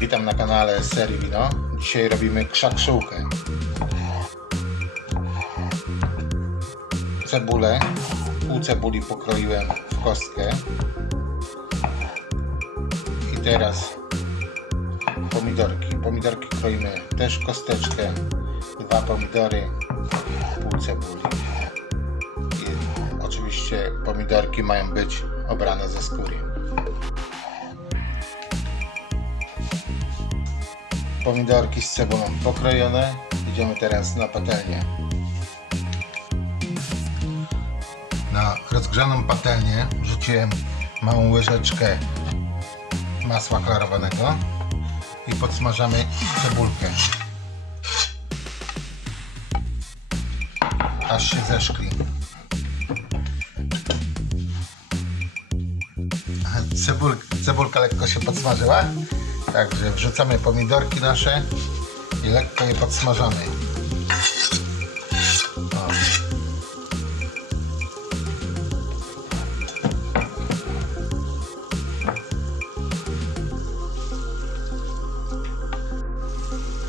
Witam na kanale Serii Wino. Dzisiaj robimy krzakszułkę. Cebulę. Pół cebuli pokroiłem w kostkę. I teraz pomidorki. Pomidorki kroimy też w kosteczkę. Dwa pomidory, pół cebuli. I oczywiście pomidorki mają być obrane ze skóry. Pomidorki z cebulą pokrojone. Idziemy teraz na patelnię. Na rozgrzaną patelnię wrzuciłem małą łyżeczkę masła klarowanego i podsmażamy cebulkę. Aż się zeszkli. Cebul, cebulka lekko się podsmażyła. Także wrzucamy pomidorki nasze i lekko je podsmażamy.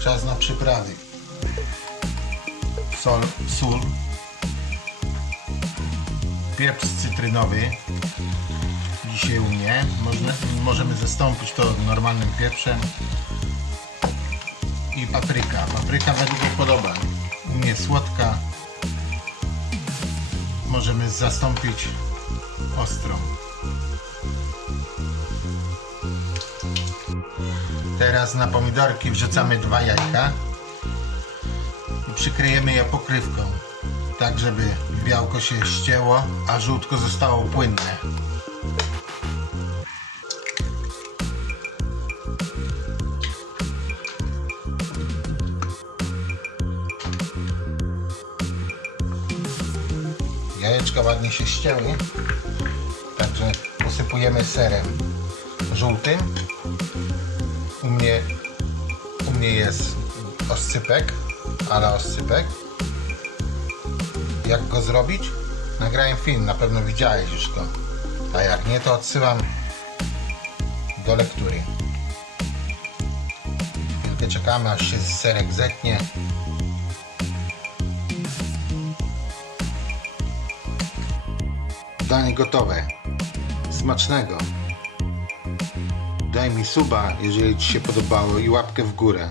Czas na przyprawy. Sol, sól, pieprz cytrynowy. Dzisiaj u mnie. Można, możemy zastąpić to normalnym pieprzem. I papryka. Papryka według podoba. U mnie słodka. Możemy zastąpić ostrą. Teraz na pomidorki wrzucamy dwa jajka i przykryjemy je pokrywką, tak żeby białko się ścięło, a żółtko zostało płynne. Jajeczka ładnie się ścięły, także posypujemy serem żółtym u mnie, u mnie jest oscypek, ale oscypek. Jak go zrobić? Nagrałem film, na pewno widziałeś już go. A jak nie, to odsyłam do lektury. Chwilkę czekamy, aż się serek zetnie. Danie gotowe. Smacznego. Daj mi suba, jeżeli Ci się podobało i łapkę w górę.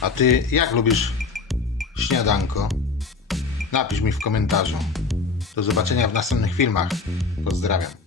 A Ty jak lubisz śniadanko? Napisz mi w komentarzu. Do zobaczenia w następnych filmach. Pozdrawiam.